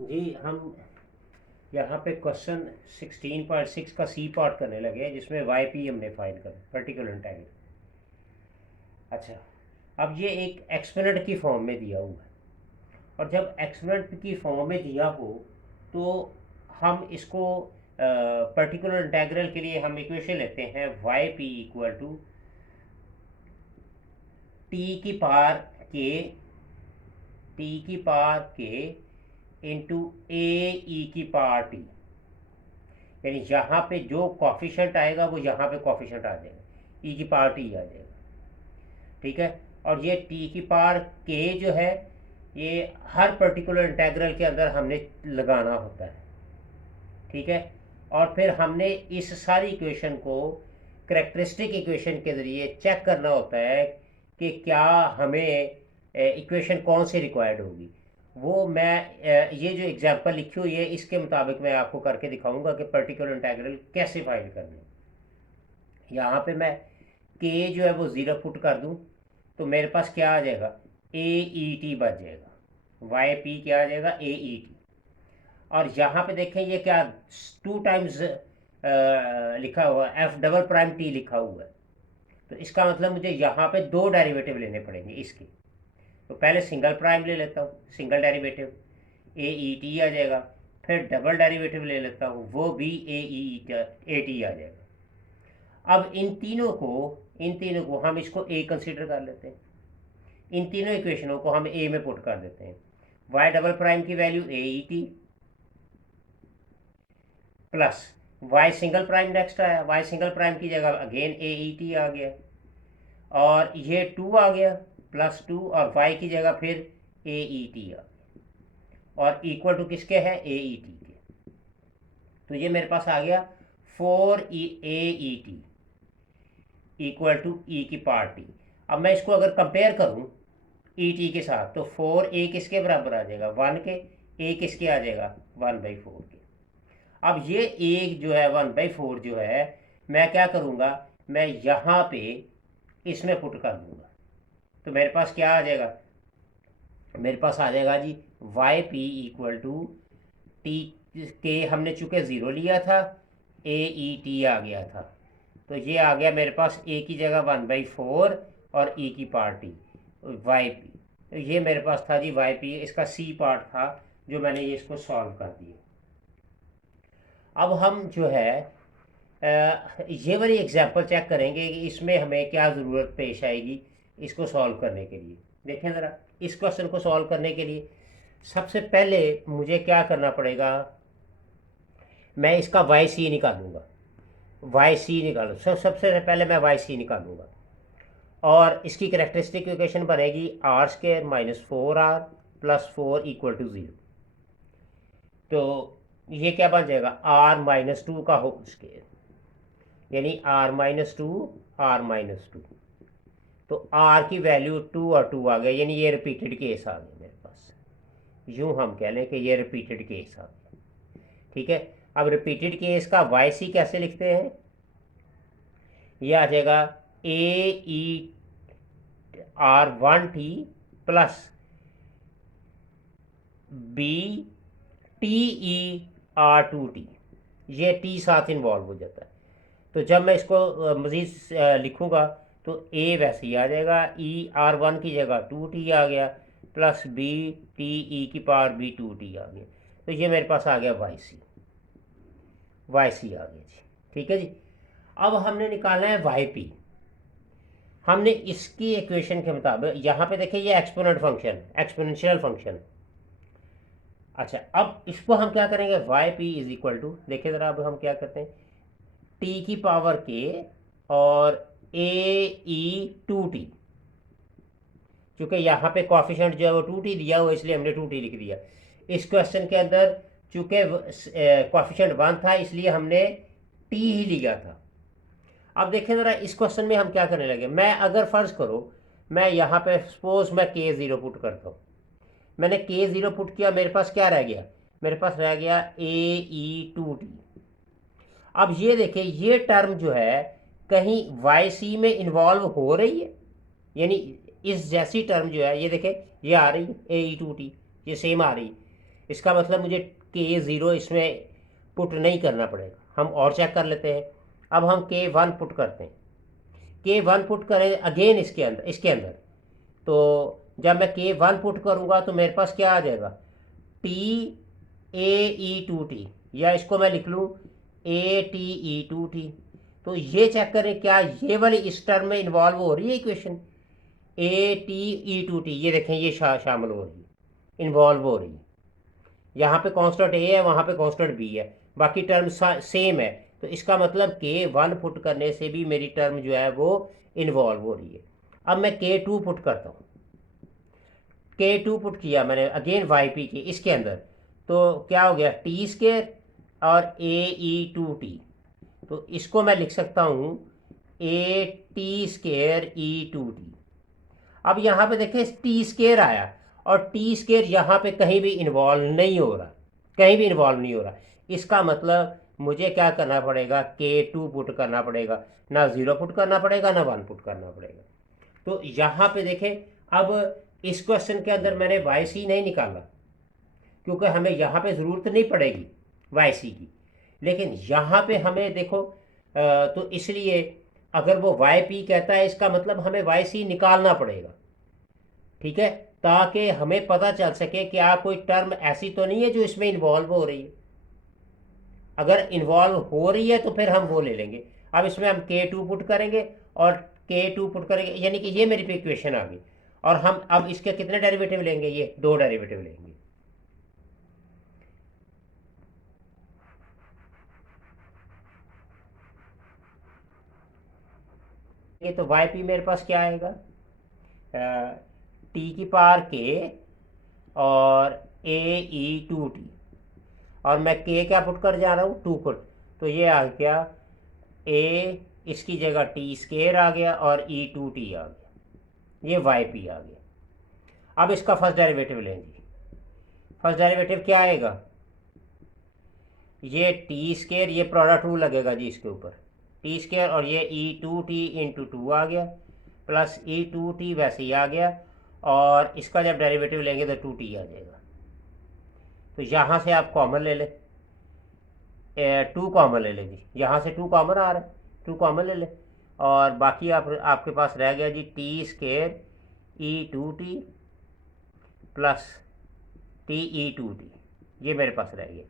जी हम यहाँ पे क्वेश्चन 16.6 का सी पार्ट करने लगे हैं, जिसमें वाई पी हमने फाइंड कर पर्टिकुलर इंटीग्रल। अच्छा, अब ये एक एक्सपोनेंट की फॉर्म में दिया हुआ है, और जब एक्सपोनेंट की फॉर्म में दिया हो तो हम इसको पर्टिकुलर इंटीग्रल के लिए हम इक्वेशन लेते हैं y p equal to t की पावर के इंटू ए ई की पावर टी। यानी यहाँ पे जो कॉफिशेंट आएगा वो यहाँ पे कॉफिशेंट आ जाएगा, ई की पावर टी आ जाएगा। ठीक है, और ये टी की पावर के जो है ये हर पर्टिकुलर इंटीग्रल के अंदर हमने लगाना होता है। ठीक है, और फिर हमने इस सारी इक्वेशन को करेक्टरिस्टिक इक्वेशन के ज़रिए चेक करना होता है कि क्या हमें इक्वेशन कौन सी रिक्वायर्ड होगी। वो मैं ये जो एग्जांपल लिखी हुई है इसके मुताबिक मैं आपको करके दिखाऊंगा कि पर्टिकुलर इंटीग्रल कैसे फाइंड करने। यहाँ पे मैं के जो है वो ज़ीरो पुट कर दूँ तो मेरे पास क्या आ जाएगा, ए ई टी बच जाएगा। वाई पी क्या आ जाएगा, ए ई टी। और यहाँ पे देखें ये क्या 2 टाइम्स लिखा हुआ है, एफ डबल प्राइम टी लिखा हुआ है। तो इसका मतलब मुझे यहाँ पे दो डेरिवेटिव लेने पड़ेंगे इसके। तो पहले सिंगल प्राइम ले लेता हूँ, सिंगल डेरिवेटिव ए ई टी आ जाएगा। फिर डबल डेरिवेटिव ले लेता हूँ, वो भी ए टी आ जाएगा। अब इन तीनों को हम इसको ए कंसिडर कर लेते हैं। इन तीनों इक्वेशनों को हम ए में पुट कर देते हैं। वाई डबल प्राइम की value a e t plus y single prime next आया, वाई सिंगल प्राइम की जगह अगेन ए ई टी आ गया, और ये 2 आ गया +2, और वाई की जगह फिर ए ई टी आ गया, और इक्वल टू किसके है, ए ई टी के। तो ये मेरे पास आ गया 4 ए e T equal to e की पावर टी। अब मैं इसको अगर कंपेयर करूं ई टी के साथ तो 4 ए किसके बराबर आ जाएगा, 1 के। ए किसके आ जाएगा, 1/4 के। अब ये एक जो है 1/4 जो है मैं क्या करूँगा, मैं यहाँ पे इसमें पुट कर दूँगा। तो मेरे पास क्या आ जाएगा, मेरे पास आ जाएगा जी y p equal to t के हमने चूँकि ज़ीरो लिया था, ए ई टी आ गया था। तो ये आ गया मेरे पास ए की जगह 1/4 और ई की पावर टी वाई पी। तो ये मेरे पास था जी वाई पी, इसका सी पार्ट था जो मैंने ये इसको सॉल्व कर दिया। अब हम जो है ये वाली एग्जांपल चेक करेंगे कि इसमें हमें क्या ज़रूरत पेश आएगी इसको सॉल्व करने के लिए। देखें ज़रा, इस क्वेश्चन को सॉल्व करने के लिए सबसे पहले मुझे क्या करना पड़ेगा, मैं इसका वाई सी निकालूंगा। वाई सी निकालू, सबसे पहले मैं वाई सी निकालूंगा, और इसकी करेक्टरिस्टिक इक्वेशन बनेगी r² - 4r + 4 = 0। तो ये क्या बन जाएगा, r - 2 का होल स्क्वायर, यानी r - 2 r - 2। तो r की वैल्यू 2 और 2 आ गया, यानी ये रिपीटेड केस आ गया मेरे पास। यूं हम कह लें कि ये रिपीटेड केस आ गया। ठीक है, अब रिपीटेड केस का वाई सी कैसे लिखते हैं, ये आ जाएगा a e r1t plus b t e r2t। ये टी साथ इन्वॉल्व हो जाता है। तो जब मैं इसको मज़ीद लिखूँगा तो ए वैसे ही आ जाएगा, ई r1 की जगह 2t आ गया, प्लस बी टी ई की पावर बी 2t आ गया। तो ये मेरे पास आ गया वाई सी आ गया जी। ठीक है जी, अब हमने निकालना है वाई पी। हमने इसकी इक्वेशन के मुताबिक यहाँ पे देखिए ये एक्सपोनेंट फंक्शन, एक्सपोनेंशियल फंक्शन। अच्छा, अब इसको हम क्या करेंगे, y p is equal to, देखिए ज़रा अब हम क्या करते हैं, टी की पावर के और ए ई 2t। चूँकि यहाँ पे कॉफिशेंट जो है वो 2t दिया हुआ, इसलिए हमने 2t लिख दिया। इस क्वेश्चन के अंदर चूँकि कॉफिशेंट 1 था इसलिए हमने t ही लिया था। अब देखें ज़रा इस क्वेश्चन में हम क्या करने लगे, मैं अगर फ़र्ज़ करो मैं यहाँ पे सपोज मैं k0 पुट करता हूँ। मैंने k0 पुट किया, मेरे पास क्या रह गया, मेरे पास रह गया ए ई 2t। अब ये देखें ये टर्म जो है कहीं वाई सी में इन्वॉल्व हो रही है, यानी इस जैसी टर्म जो है ये देखें ये आ रही है ए ई 2t, ये सेम आ रही है। इसका मतलब मुझे K0 इसमें पुट नहीं करना पड़ेगा। हम और चेक कर लेते हैं। अब हम K1 पुट करते हैं। K1 पुट करें अगेन इसके अंदर तो जब मैं K1 पुट करूँगा तो मेरे पास क्या आ जाएगा, TAE2T, या इसको मैं लिख लूँ ATE2T। तो ये चेक करें क्या ये वाली इस टर्म में इन्वॉल्व हो रही है इक्वेशन ATE2T। ये देखें ये शामिल हो रही है, इन्वॉल्व हो रही है। यहाँ पे कांस्टेंट A है, वहाँ पे कांस्टेंट B है, बाकी टर्म सेम है। तो इसका मतलब K1 पुट करने से भी मेरी टर्म जो है वो इन्वॉल्व हो रही है। अब मैं K2 पुट करता हूँ। K2 पुट किया मैंने अगेन YP के इसके अंदर, तो क्या हो गया T² और AE2T। तो इसको मैं लिख सकता हूँ AT²E2T। अब यहाँ पे देखें T² आया और T² यहाँ पे कहीं भी इन्वॉल्व नहीं हो रहा, कहीं भी इन्वॉल्व नहीं हो रहा। इसका मतलब मुझे क्या करना पड़ेगा, K2 पुट करना पड़ेगा, ना 0 पुट करना पड़ेगा ना 1 पुट करना पड़ेगा। तो यहाँ पे देखें अब इस क्वेश्चन के अंदर मैंने YC नहीं निकाला क्योंकि हमें यहाँ पे ज़रूरत नहीं पड़ेगी YC की, लेकिन यहाँ पे हमें देखो तो इसलिए अगर वो YP कहता है इसका मतलब हमें YC निकालना पड़ेगा, ठीक है, ताकि हमें पता चल सके कि कोई टर्म ऐसी तो नहीं है जो इसमें इन्वॉल्व हो रही है। अगर इन्वॉल्व हो रही है तो फिर हम वो ले लेंगे। अब इसमें हम K2 पुट करेंगे और K2 पुट करेंगे, यानी कि ये मेरी इक्वेशन आ गई। और हम अब इसके कितने डेरिवेटिव लेंगे, ये 2 डेरिवेटिव लेंगे। ये तो YP मेरे पास क्या आएगा, T⁻K और AE2T, और मैं K क्या पुट कर जा रहा हूँ, 2 पुट। तो ये आ गया A, इसकी जगह T² आ गया और E2T आ गया, ये YP आ गया। अब इसका फर्स्ट डेरिवेटिव लेंगे। फर्स्ट डेरिवेटिव क्या आएगा, ये T², ये प्रोडक्ट रूल लगेगा जी इसके ऊपर, T² और ये E2T इंटू 2 आ गया, प्लस E2T वैसे ही आ गया, और इसका जब डेरिवेटिव लेंगे तो 2T आ जाएगा। तो यहाँ से आप कॉमन ले लें, 2 कॉमन ले लें जी, यहाँ से 2 कॉमन आ रहा है, 2 कॉमन ले लें, और बाकी आपके पास रह गया जी T² E2T प्लस TE2T, ये मेरे पास रह गया।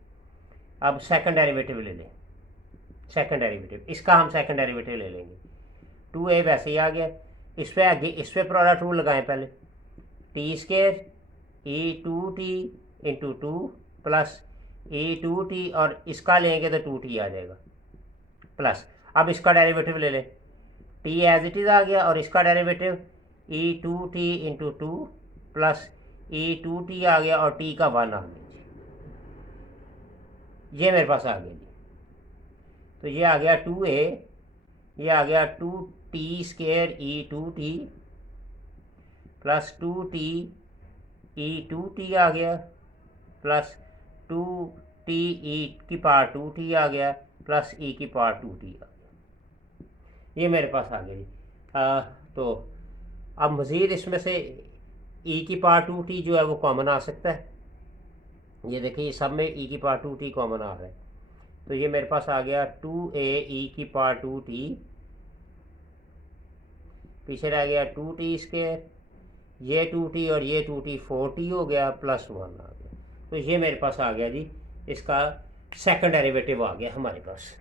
अब सेकंड डेरिवेटिव ले लें, सेकंड डेरिवेटिव इसका हम सेकंड डेरिवेटिव ले लेंगे। 2A वैसे ही आ गया, इस पर प्रोडक्ट रूल लगाएं पहले, T² E2T into 2 plus E2T, और इसका लेंगे तो 2T आ जाएगा प्लस। अब इसका डेरिवेटिव ले लें, T एज इट इज़ आ गया, और इसका derivative E2T into 2 plus E2T आ गया, और T का 1 आ गया, ये मेरे पास आ गया जी। तो ये आ गया 2A, ये आ गया 2T² E2T plus 2T E2T आ गया, प्लस 2T⁻2T आ गया, प्लस E⁻2T आ गया, ये मेरे पास आ गया जी। तो अब मज़ीद इसमें से E⁻2T जो है वो कॉमन आ सकता है, ये देखिए सब में E⁻2T कॉमन आ रहा है। तो ये मेरे पास आ गया 2A E⁻2T, पीछे रह गया 2T², ये 2T और ये 2T 4T हो गया, प्लस 1 आ गया। तो ये मेरे पास आ गया जी, इसका सेकंड डेरिवेटिव आ गया हमारे पास।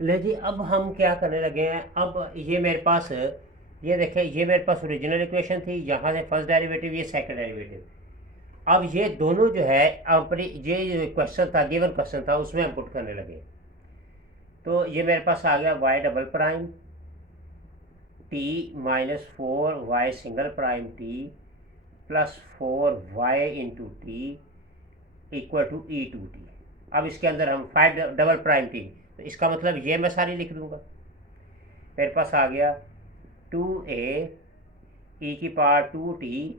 ले जी, अब हम क्या करने लगे हैं, अब ये मेरे पास, ये देखें ये मेरे पास ओरिजिनल इक्वेशन थी, यहाँ से फर्स्ट डेरिवेटिव, ये सेकंड डेरिवेटिव। अब ये दोनों जो है अपनी ये क्वेश्चन था, गिवन क्वेश्चन था, उसमें हम पुट करने लगे। तो ये मेरे पास आ गया y⁻ t minus 4y single prime t plus 4y into t equal to E2T। अब इसके अंदर हम 5" तो इसका मतलब ये मैं सारी लिख दूंगा। मेरे पास आ गया 2A E⁻2T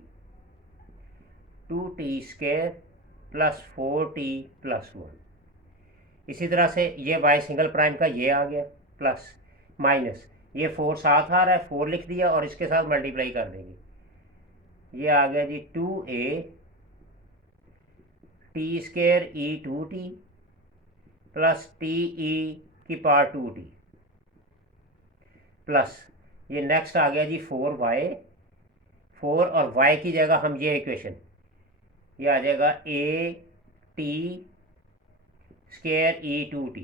2T² plus 4T plus 1। इसी तरह से ये y सिंगल प्राइम का ये आ गया, प्लस माइनस ये 4 साथ आ रहा है, 4 लिख दिया और इसके साथ मल्टीप्लाई कर देंगे, ये आ गया जी 2a टी स्केयर ई 2t प्लस टी ई की पावर 2t प्लस ये नेक्स्ट आ गया जी 4y, 4 और y की जगह हम ये इक्वेशन, ये आ जाएगा A T square E 2t,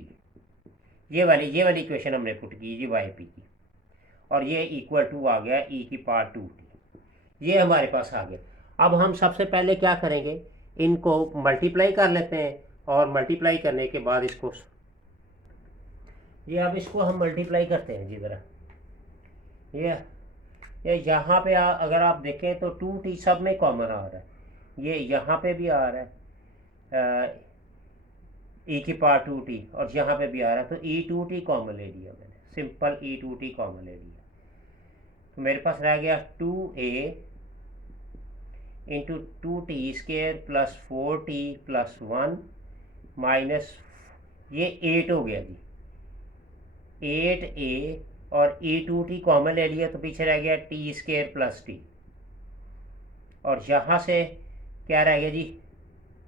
ये वाली इक्वेशन हमने पुट की जी वाई पी की, और ये इक्वल टू आ गया ई की पावर 2t, ये हमारे पास आ गया। अब हम सबसे पहले क्या करेंगे, इनको मल्टीप्लाई कर लेते हैं, और मल्टीप्लाई करने के बाद इसको, ये अब इसको हम मल्टीप्लाई करते हैं जी ज़रा, ये यहाँ पे अगर आप देखें तो 2t सब में कॉमन आ रहा है, ये यहाँ पे भी आ रहा है ई की पावर 2t, और यहाँ पे भी आ रहा है, तो e2t कॉमन ले लिया मैंने, सिंपल e2t कॉमन ले लिया, तो मेरे पास रह गया 2a into 2t square plus 4t plus 1 minus ये 8 हो गया जी, 8a और e2t कॉमन ले लिया, तो पीछे रह गया टी स्केयर प्लस टी, और यहाँ से क्या रह गया जी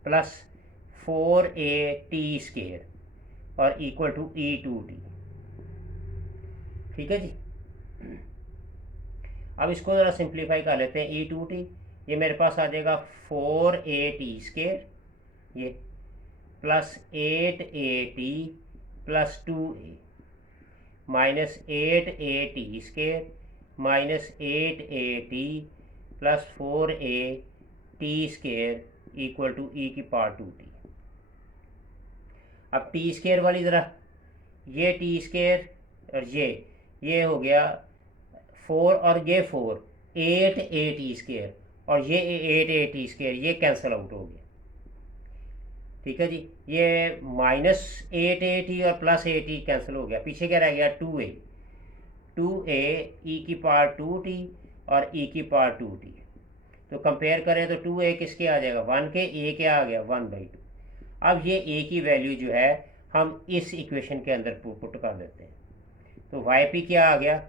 प्लस 4a टी स्केयर और इक्वल टू e2t। ठीक है जी, अब इसको ज़रा सिंप्लीफाई कर लेते हैं, e2t ये मेरे पास आ जाएगा 4a टी स्केयर ये plus 8a t plus 2a minus 8a t square minus 8a t plus 4a t square equal to e की पावर 2t। अब टी स्केयर वाली ज़रा, ये टी स्केयर और ये हो गया 4 और ये 4, 8a टी स्केयर और ये 8a टी स्केयर, ये कैंसिल आउट हो गया। ठीक है जी, ये माइनस 8a और प्लस 8t कैंसिल हो गया, पीछे क्या रह गया 2a ई की पावर 2t और ई की पावर 2t, तो कंपेयर करें तो 2a किसके आ जाएगा 1 के, a क्या आ गया 1/2। अब ये a की वैल्यू जो है हम इस इक्वेशन के अंदर पुट कर देते हैं, तो yp क्या आ गया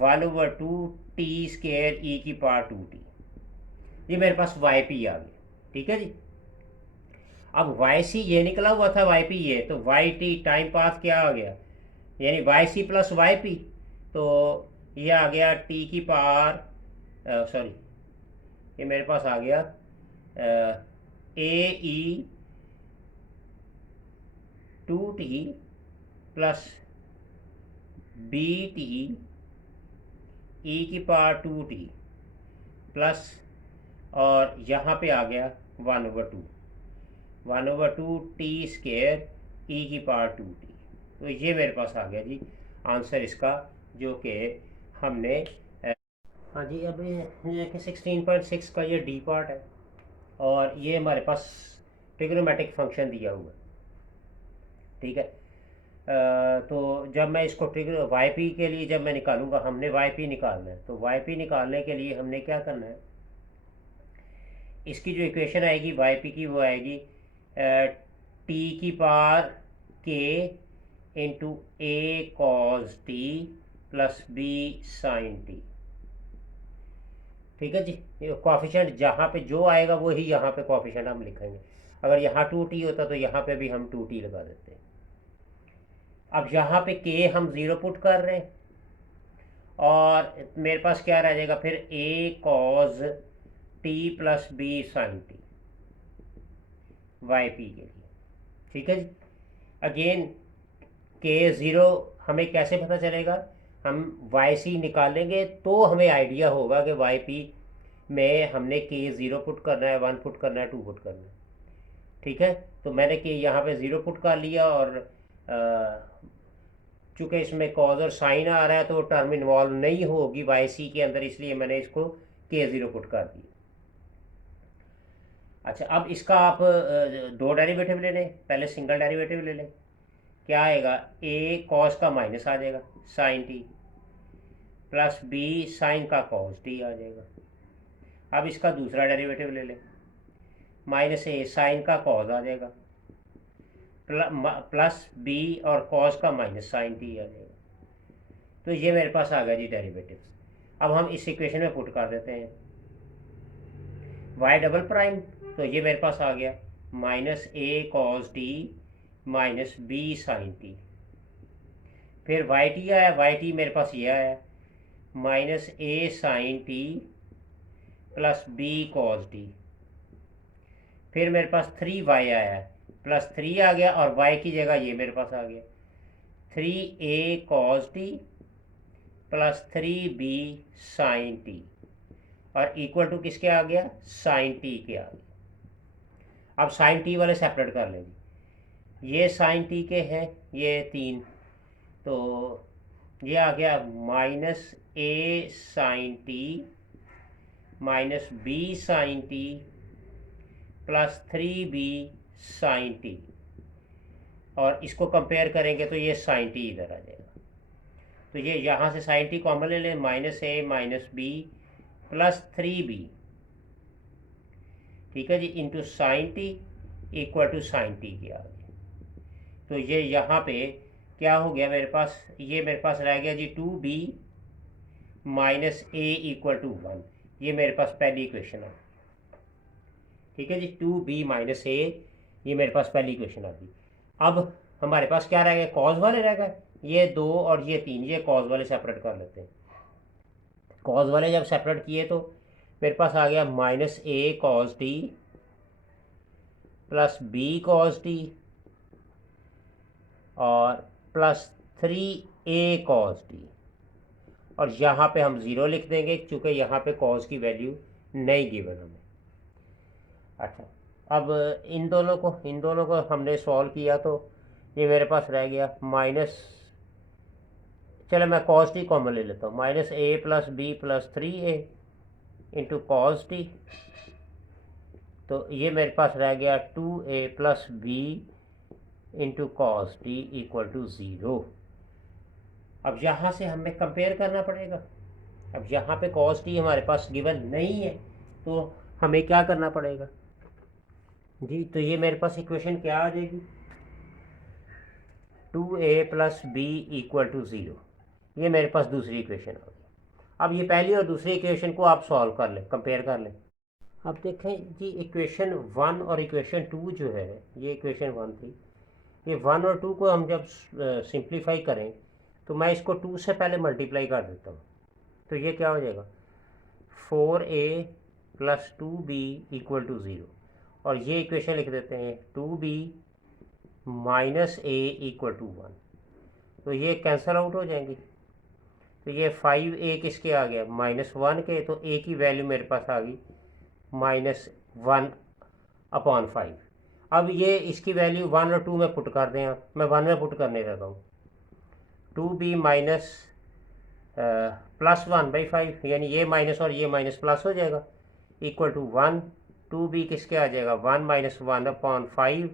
1/2 टी स्केयर ई की पावर 2t, ये मेरे पास yp आ गया। ठीक है जी, अब yc ये निकला हुआ था yp ये, तो yt टाइम पाथ क्या आ गया, यानी yc प्लस yp, तो ये आ गया t की पावर सॉरी ये मेरे पास आ गया a e 2t plus b t e की पावर 2t प्लस, और यहाँ पे आ गया 1/2 टी स्केयर ई की पावर 2t, तो ये मेरे पास आ गया जी आंसर इसका, जो कि हमने हाँ जी। अब ये 16.6 का ये डी पार्ट है, और ये हमारे पास ट्रिग्नोमेट्रिक फंक्शन दिया हुआ है। ठीक है, तो जब मैं इसको वाई पी के लिए जब मैं निकालूंगा, हमने वाई पी निकालना है, तो वाई पी निकालने के लिए हमने क्या करना है, इसकी जो इक्वेशन आएगी वाई पी की वो आएगी टी की पावर के into a cos t plus b sine t. ठीक है जी, कॉफिशेंट जहाँ पे जो आएगा वही यहाँ पे कॉफिशेंट हम लिखेंगे, अगर यहाँ 2t होता तो यहाँ पे भी हम 2t लगा देते हैं। अब यहाँ पे k हम 0 पुट कर रहे हैं, और मेरे पास क्या रह जाएगा फिर a cos t plus b sine t y p के लिए। ठीक है जी, अगेन k0 हमें कैसे पता चलेगा, हम yc निकालेंगे तो हमें आइडिया होगा कि yp में हमने k0 पुट करना है, 1 पुट करना है, 2 पुट करना है। ठीक है, तो मैंने k यहाँ पे 0 पुट कर लिया, और चूँकि इसमें कॉज और साइन आ रहा है तो टर्म इन्वॉल्व नहीं होगी yc के अंदर, इसलिए मैंने इसको k0 पुट कर दिया। अच्छा, अब इसका आप दो डेरिवेटिव ले लें, पहले सिंगल डेरिवेटिव ले लें, क्या आएगा a कॉस का माइनस आ जाएगा sine t plus b sine का कॉस टी आ जाएगा। अब इसका दूसरा डेरिवेटिव ले लें, माइनस a साइन का कॉस आ जाएगा प्लस b और कॉस का माइनस साइन टी आ जाएगा। तो ये मेरे पास आ गया जी डेरिवेटिव्स। अब हम इस इक्वेशन में पुट कर देते हैं, वाई डबल प्राइम, तो ये मेरे पास आ गया minus a cos t minus b sine t. फिर वाई टी आया, वाई टी मेरे पास ये आया minus a sine t plus b cos t. फिर मेरे पास 3y आया प्लस 3 आ गया, और y की जगह ये मेरे पास आ गया 3a cos t plus 3b sine t, और इक्वल टू किसके आ गया, साइन टी के आ गया। अब साइन टी वाले सेपरेट कर लेंगे, ये साइन टी के हैं ये 3, तो ये आ गया minus a sine t minus b sine t plus 3b sine t, और इसको कंपेयर करेंगे तो ये साइन टी इधर आ जाएगा। तो ये यहाँ से साइन टी कॉमन ले लें, minus a minus b plus 3b, ठीक है जी, into sine t equal to sine t के आगे। तो ये यहाँ पे क्या हो गया मेरे पास, ये मेरे पास रह गया जी 2b minus a equal to 1, ये मेरे पास पहली इक्वेशन है, ठीक है जी, 2b माइनस ए, ये मेरे पास पहली इक्वेशन आ गई। अब हमारे पास क्या रह गया, कॉज वाले रह गए, ये 2 और ये 3, ये कॉज वाले सेपरेट कर लेते हैं। कॉज वाले जब सेपरेट किए तो मेरे पास आ गया minus a cos t plus b cos t और प्लस 3a कॉज टी, और यहाँ पे हम 0 लिख देंगे क्योंकि यहाँ पे कॉज की वैल्यू नहीं गिवन हमें। अच्छा, अब इन दोनों को हमने सॉल्व किया तो ये मेरे पास रह गया माइनस, चलो मैं कॉस टी कॉमन ले लेता हूँ, minus a plus b plus 3a into cos t, तो ये मेरे पास रह गया 2a plus b into cos t equal to 0। अब यहाँ से हमें कंपेयर करना पड़ेगा। अब यहाँ पे कॉस टी हमारे पास गिवन नहीं है तो हमें क्या करना पड़ेगा जी, तो ये मेरे पास इक्वेशन क्या आ जाएगी, 2a plus B equal to 0, ये मेरे पास दूसरी इक्वेशन आ गई। अब ये पहली और दूसरी इक्वेशन को आप सॉल्व कर लें, कंपेयर कर लें। अब देखें जी, इक्वेशन 1 और इक्वेशन 2 जो है, ये इक्वेशन 1 थी, ये 1 और 2 को हम जब सिंप्लीफाई करें तो मैं इसको 2 से पहले मल्टीप्लाई कर देता हूँ, तो ये क्या हो जाएगा 4a plus 2b equal to 0, और ये इक्वेशन लिख देते हैं 2b minus a equal to 1, तो ये कैंसिल आउट हो जाएंगी। तो ये 5a किसके आ गया, -1 के, तो a की वैल्यू मेरे पास आ गई -1/5। अब ये इसकी वैल्यू 1 और 2 में पुट कर दें आप, मैं 1 में पुट करने रहता हूँ, 2b माइनस प्लस 1/5, यानी ये माइनस और ये माइनस प्लस हो जाएगा, इक्वल टू 1, 2b किसके आ जाएगा 1 माइनस 1/5,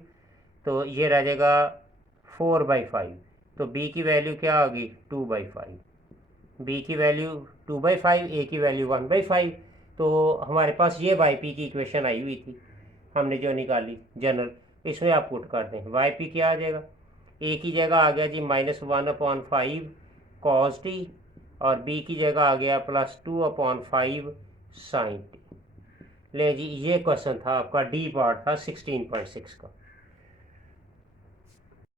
तो ये रह जाएगा 4/5, तो b की वैल्यू क्या आ गई 2/5, b की वैल्यू 2/5, a की वैल्यू 1/5, तो हमारे पास ये yp की इक्वेशन आई हुई थी हमने जो निकाली जनरल, इसमें आप पुट कर दें, yp क्या आ जाएगा, a की जगह आ गया जी -1/5 cos t, और b की जगह आ गया +2/5 sin t। ले जी, ये क्वेश्चन था आपका, डी पार्ट था 16.6 का।